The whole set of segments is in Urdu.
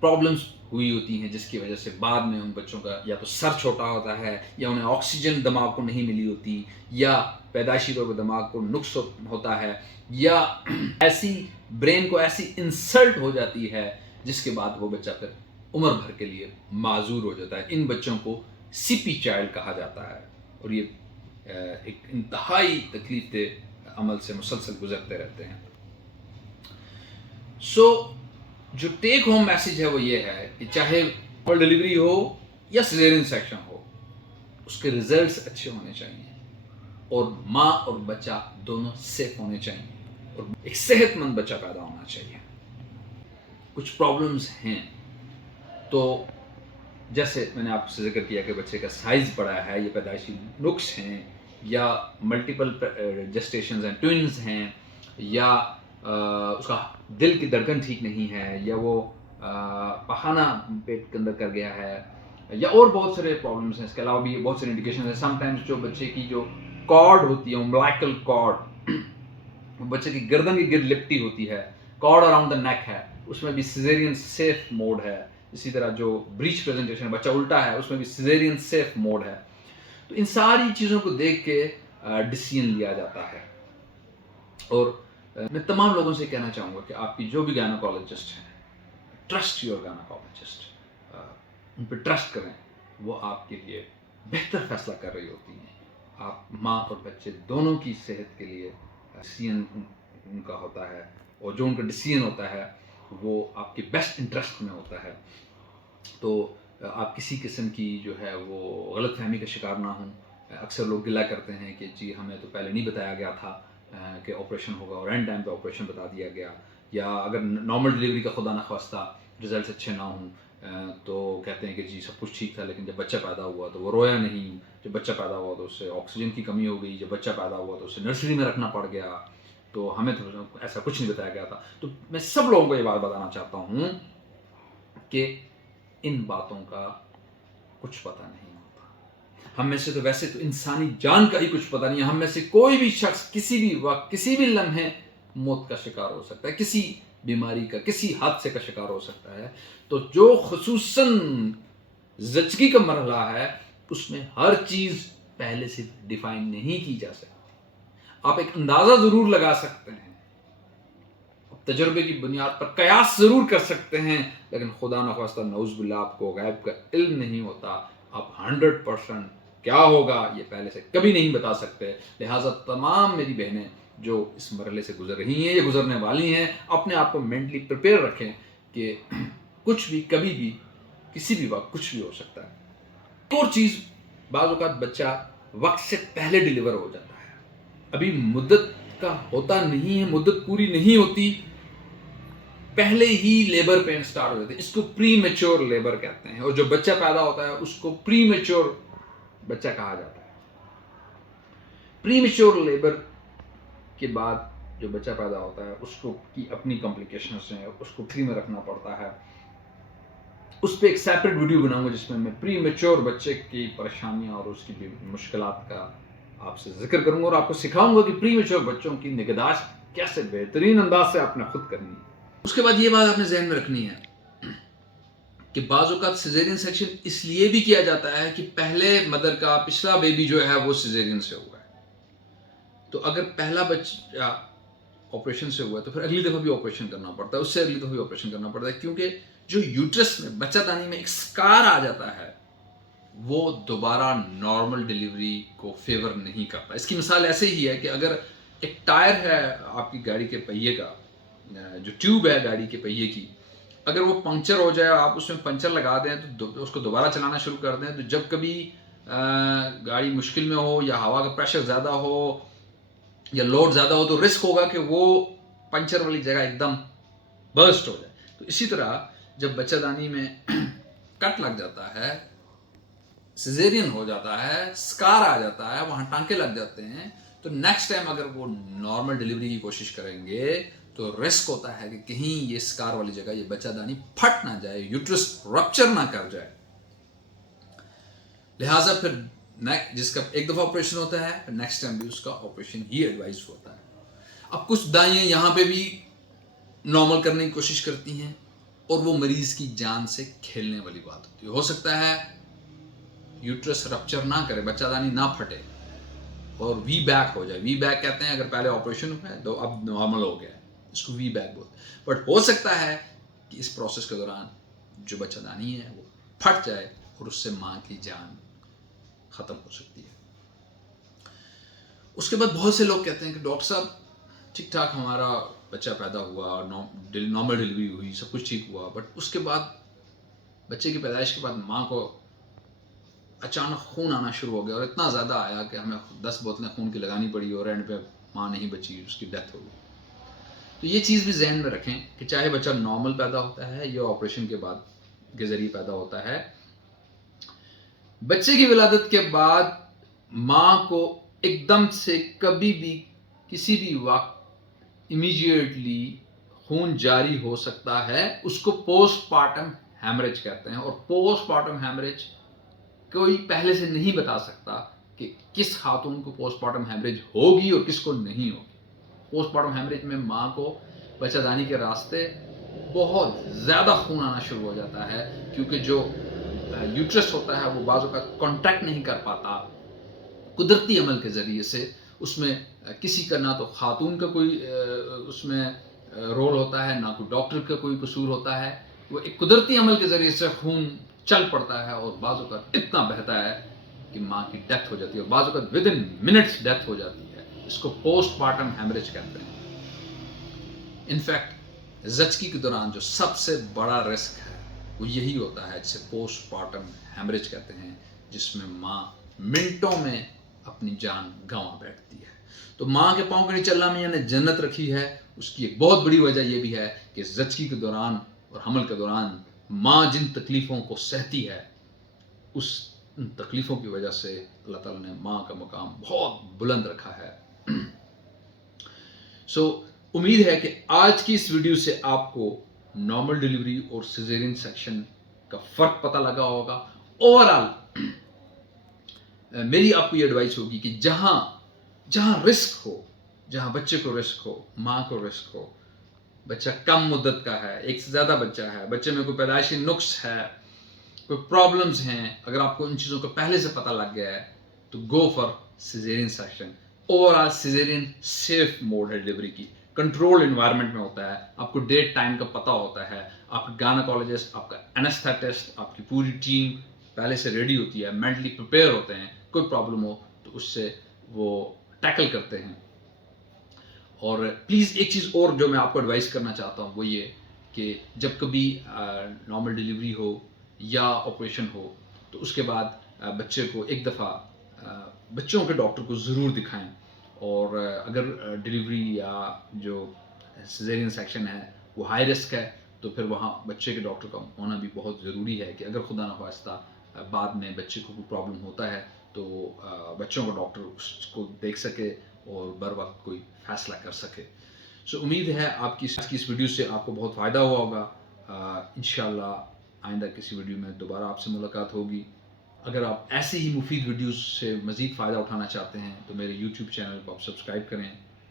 پرابلمس ہوئی ہوتی ہیں، جس کی وجہ سے بعد میں ان بچوں کا یا تو سر چھوٹا ہوتا ہے، یا انہیں آکسیجن دماغ کو نہیں ملی ہوتی، یا پیدائشی طور پر دماغ کو نقص ہوتا ہے، یا ایسی برین کو ایسی انسلٹ ہو جاتی ہے جس کے بعد وہ بچہ پھر عمر بھر کے لیے معذور ہو جاتا ہے۔ ان بچوں کو سی پی چائلڈ کہا جاتا ہے، اور یہ ایک انتہائی تکلیف دہ عمل سے مسلسل گزرتے رہتے ہیں۔ جو ٹیک ہوم میسج ہے وہ یہ ہے کہ چاہے ڈلیوری ہو یا سیزیرین سیکشن ہو، اس کے ریزلٹس اچھے ہونے چاہیے، اور ماں اور بچہ دونوں سیف ہونے چاہیے، اور ایک صحت مند بچہ پیدا ہونا چاہیے۔ کچھ پرابلمز ہیں، تو جیسے میں نے آپ سے ذکر کیا کہ بچے کا سائز بڑا ہے، یہ پیدائشی نقص ہیں، یا ملٹیپل جسٹیشنز ہیں، ٹوئنز ہیں، یا اس کا دل کی دھڑکن ٹھیک نہیں ہے، یا وہ پخانہ پیٹ کے اندر کر گیا ہے، یا اور بہت سارے پرابلمس ہیں۔ اس کے علاوہ بھی بہت سارے انڈیکیشنز ہیں۔ سم ٹائمز جو بچے کی جو کارڈ ہوتی ہے، امبلائکل کارڈ، بچے کی گردن کی گرد لپٹی ہوتی ہے، کارڈ اراؤنڈ دا نیک ہے، اس میں بھی سیزیرین سیف موڈ ہے۔ اسی طرح جو بریچ پریزنٹیشن بچہ الٹا ہے، اس میں بھی سیزیرین سیف موڈ ہے۔ تو ان ساری چیزوں کو دیکھ کے ڈیسیژن لیا جاتا ہے۔ اور میں تمام لوگوں سے کہنا چاہوں گا کہ آپ کی جو بھی گائنوکالوجسٹ ہیں، ٹرسٹ یور گائنوکالوجسٹ، ان پہ ٹرسٹ کریں، وہ آپ کے لیے بہتر فیصلہ کر رہی ہوتی ہیں۔ آپ ماں اور بچے دونوں کی صحت کے لیے ڈیسیژن ان کا ہوتا ہے، اور جو ان کا ڈیسیژن ہوتا ہے وہ آپ کے بیسٹ انٹرسٹ میں ہوتا ہے۔ تو آپ کسی قسم کی جو ہے وہ غلط فہمی کا شکار نہ ہوں۔ اکثر لوگ گلہ کرتے ہیں کہ جی ہمیں تو پہلے نہیں بتایا گیا تھا کہ آپریشن ہوگا، اور اینڈ ٹائم پہ آپریشن بتا دیا گیا، یا اگر نارمل ڈلیوری کا خدا نخواستہ رزلٹس اچھے نہ ہوں تو کہتے ہیں کہ جی سب کچھ ٹھیک تھا، لیکن جب بچہ پیدا ہوا تو وہ رویا نہیں، جب بچہ پیدا ہوا تو اس سے آکسیجن کی کمی ہو گئی، جب بچہ پیدا ہوا تو اسے نرسری میں رکھنا پڑ گیا، تو ہمیں تو ایسا کچھ نہیں بتایا گیا تھا۔ تو میں سب لوگوں کو یہ بات بتانا چاہتا ہوں کہ ان باتوں کا کچھ پتہ نہیں ہوتا۔ ہم میں سے تو ویسے تو انسانی جان کا ہی کچھ پتہ نہیں ہے۔ ہم میں سے کوئی بھی شخص کسی بھی وقت کسی بھی لمحے موت کا شکار ہو سکتا ہے، کسی بیماری کا، کسی حادثے کا شکار ہو سکتا ہے۔ تو جو خصوصاً زچگی کا مرحلہ ہے، اس میں ہر چیز پہلے سے ڈیفائن نہیں کی جا سکتی۔ آپ ایک اندازہ ضرور لگا سکتے ہیں، تجربے کی بنیاد پر قیاس ضرور کر سکتے ہیں، لیکن خدا نخواستہ نعوذ باللہ آپ کو غیب کا علم نہیں ہوتا۔ آپ 100% کیا ہوگا یہ پہلے سے کبھی نہیں بتا سکتے۔ لہٰذا تمام میری بہنیں جو اس مرحلے سے گزر رہی ہیں یا گزرنے والی ہیں، اپنے آپ کو مینٹلی پریپیئر رکھیں کہ کچھ بھی کبھی بھی کسی بھی وقت کچھ بھی ہو سکتا ہے۔ ایک اور چیز، بعض اوقات بچہ وقت سے پہلے ڈیلیور ہو جاتا ہے، ابھی مدت کا ہوتا نہیں ہے، مدت پوری نہیں ہوتی، پہلے ہی لیبر پین سٹارٹ ہو جاتے ہیں۔ اس کو پری میچور لیبر کہتے ہیں، اور جو بچہ پیدا ہوتا ہے اس کو پری میچور بچہ کہا جاتا ہے۔ پری میچور لیبر کے بعد جو بچہ پیدا ہوتا ہے اس کو کی اپنی کمپلیکیشنز ہیں، اس کو فری میں رکھنا پڑتا ہے۔ اس پہ ایک سیپریٹ ویڈیو بناؤں گا جس میں میں پری میچور بچے کی پریشانیاں اور اس کی مشکلات کا آپ سے ذکر کروں گا، اور آپ کو سکھاؤں گا کہ پری میچور بچوں کی نگہداشت کیسے بہترین انداز سے آپ نے خود کرنی ہے۔ اس کے بعد یہ بات آپ نے ذہن میں رکھنی ہے کہ بعض اوقات سیزیرین سیکشن اس لیے بھی کیا جاتا ہے کہ پہلے مدر کا پچھلا بیبی جو ہے وہ سیزیرین سے ہوا ہے، تو اگر پہلا بچہ آپریشن سے ہوا ہے تو پھر اگلی دفعہ بھی آپریشن کرنا پڑتا ہے، اس سے اگلی دفعہ بھی آپریشن کرنا پڑتا ہے، کیونکہ جو یوٹرس میں بچہ دانی میں ایک سکار آ جاتا ہے وہ دوبارہ نارمل ڈیلیوری کو فیور نہیں کرتا۔ اس کی مثال ایسے ہی ہے کہ اگر ایک ٹائر ہے آپ کی گاڑی کے پہیے کا، جو ٹیوب ہے گاڑی کے پہیے کی، اگر وہ پنکچر ہو جائے، آپ اس میں پنچر لگا دیں تو اس کو دوبارہ چلانا شروع کر دیں، تو جب کبھی گاڑی مشکل میں ہو یا ہوا کا پریشر زیادہ ہو یا لوڈ زیادہ ہو تو رسک ہوگا کہ وہ پنچر والی جگہ ایک دم برسٹ ہو جائے۔ تو اسی طرح جب بچہ دانی میں کٹ لگ جاتا ہے، سیزیرین ہو جاتا ہے، سکار آ جاتا ہے، وہاں ٹانکے لگ جاتے ہیں، تو نیکسٹ ٹائم اگر وہ نارمل ڈیلیوری کی کوشش کریں گے تو رسک ہوتا ہے کہ کہیں یہ سکار والی جگہ یہ بچہ دانی پھٹ نہ جائے، یوٹرس رپچر نہ کر جائے۔ لہٰذا پھر جس کا ایک دفعہ آپریشن ہوتا ہے پھر نیکسٹ ٹائم بھی اس کا آپریشن ہی ایڈوائز ہوتا ہے۔ اب کچھ دائیں یہاں پہ بھی نارمل کرنے کی کوشش کرتی ہیں، اور وہ مریض کی جان سے کھیلنے والی بات ہوتی ہے. ہو سکتا ہے یوٹرس رپچر نہ کرے, بچہ دانی نہ پھٹے اور وی بیک ہو جائے. وی بیک کہتے ہیں اگر پہلے آپریشن ہوا ہے تو اب نارمل ہو گیا ہے, اس کو وی بیک بولتے ہیں. بٹ ہو سکتا ہے کہ اس پروسیس کے دوران جو بچہ دانی ہے وہ پھٹ جائے اور اس سے ماں کی جان ختم ہو سکتی ہے. اس کے بعد بہت سے لوگ کہتے ہیں کہ ڈاکٹر صاحب ٹھیک ٹھاک ہمارا بچہ پیدا ہوا, نارمل ڈلیوری ہوئی, سب کچھ ٹھیک ہوا, بٹ اس کے بعد بچے کی پیدائش کے بعد ماں کو اچانک خون آنا شروع ہو گیا, اور اتنا زیادہ آیا کہ ہمیں 10 بوتلیں خون کی لگانی پڑی, اور اینڈ پہ ماں نہیں بچی, اس کی ڈیتھ ہو گئی. تو یہ چیز بھی ذہن میں رکھیں کہ چاہے بچہ نارمل پیدا ہوتا ہے یا آپریشن کے بعد کے ذریعے پیدا ہوتا ہے, بچے کی ولادت کے بعد ماں کو ایک دم سے کبھی بھی کسی بھی وقت امیجیٹلی خون جاری ہو سکتا ہے. اس کو پوسٹ پارٹم ہیمریج کہتے ہیں, اور پوسٹ پارٹم ہیمریج کوئی پہلے سے نہیں بتا سکتا کہ کس خاتون کو پوسٹ پارٹم ہیمریج ہوگی اور کس کو نہیں ہوگی. پوسٹ پارٹم ہیمریج میں ماں کو بچہ دانی کے راستے بہت زیادہ خون آنا شروع ہو جاتا ہے, کیونکہ جو یوٹرس ہوتا ہے وہ بعضوں کا کانٹیکٹ نہیں کر پاتا قدرتی عمل کے ذریعے سے. اس میں کسی کا نہ تو خاتون کا کوئی اس میں رول ہوتا ہے, نہ کوئی ڈاکٹر کا کوئی قصور ہوتا ہے. وہ ایک قدرتی عمل کے ذریعے سے خون چل پڑتا ہے, اور بعضوں کا اتنا بہتا ہے کہ ماں کی ڈیتھ ہو جاتی ہے, اور بعضوں کا ود ان منٹس ڈیتھ ہو جاتی ہے. اس کو پوسٹ پارٹم ہیمریج کہتے ہیں. انفیکٹ زچگی کے دوران جو سب سے بڑا رسک ہے وہ یہی ہوتا ہے جسے پوسٹ پارٹم ہیمریج کہتے ہیں, جس میں ماں منٹوں میں اپنی جان گنوا بیٹھتی ہے. تو ماں کے پاؤں کے نیچے اللہ میاں نے جنت رکھی ہے. اس کی ایک بہت بڑی وجہ یہ بھی ہے کہ زچگی کے دوران اور حمل کے دوران ماں جن تکلیفوں کو سہتی ہے, اس ان تکلیفوں کی وجہ سے اللہ تعالیٰ نے ماں کا مقام بہت بلند رکھا ہے. امید ہے کہ آج کی اس ویڈیو سے آپ کو نارمل ڈیلیوری اور سیزیرین سیکشن کا فرق پتہ لگا ہوگا. اوور آل میری آپ کو یہ ایڈوائس ہوگی کہ جہاں رسک ہو, جہاں بچے کو رسک ہو, ماں کو رسک ہو, بچہ کم مدت کا ہے, ایک سے زیادہ بچہ ہے, بچے میں کوئی پیدائشی نقص ہے, کوئی پرابلمز ہیں, اگر آپ کو ان چیزوں کو پہلے سے پتہ لگ گیا ہے تو go for caesarean section. Overall caesarean safe mode ہے ڈلیوری کی, کنٹرول انوائرمنٹ میں ہوتا ہے, آپ کو ڈیٹ ٹائم کا پتہ ہوتا ہے, آپ کا گائنیکالوجسٹ, آپ کا اینستھیٹسٹ, آپ کی پوری ٹیم پہلے سے ریڈی ہوتی ہے, مینٹلی پریپیئر ہوتے ہیں. کوئی پرابلم ہو تو اس سے وہ ٹیکل کرتے ہیں. اور پلیز ایک چیز اور جو میں آپ کو ایڈوائز کرنا چاہتا ہوں وہ یہ کہ جب کبھی نارمل ڈیلیوری ہو یا آپریشن ہو تو اس کے بعد بچے کو ایک دفعہ بچوں کے ڈاکٹر کو ضرور دکھائیں. اور اگر ڈیلیوری یا جو سیزیرین سیکشن ہے وہ ہائی رسک ہے تو پھر وہاں بچے کے ڈاکٹر کا ہونا بھی بہت ضروری ہے, کہ اگر خدا نخواستہ بعد میں بچے کو کوئی پرابلم ہوتا ہے تو بچوں کا ڈاکٹر اس کو دیکھ سکے اور بر وقت کوئی فیصلہ کر سکے. امید ہے آپ کی اس ویڈیو سے آپ کو بہت فائدہ ہوا ہوگا. انشاءاللہ آئندہ کسی ویڈیو میں دوبارہ آپ سے ملاقات ہوگی. اگر آپ ایسے ہی مفید ویڈیوز سے مزید فائدہ اٹھانا چاہتے ہیں تو میرے یوٹیوب چینل کو آپ سبسکرائب کریں,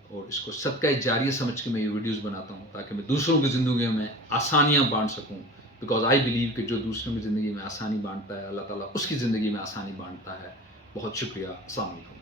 اور اس کو صدقہ جاریہ سمجھ کے میں یہ ویڈیوز بناتا ہوں تاکہ میں دوسروں کی زندگیوں میں آسانیاں بانٹ سکوں. بیکاز آئی بلیو کہ جو دوسروں کی زندگی میں آسانی بانٹتا ہے اللہ تعالیٰ اس کی زندگی میں آسانی بانٹتا ہے. بہت شکریہ. السلام علیکم.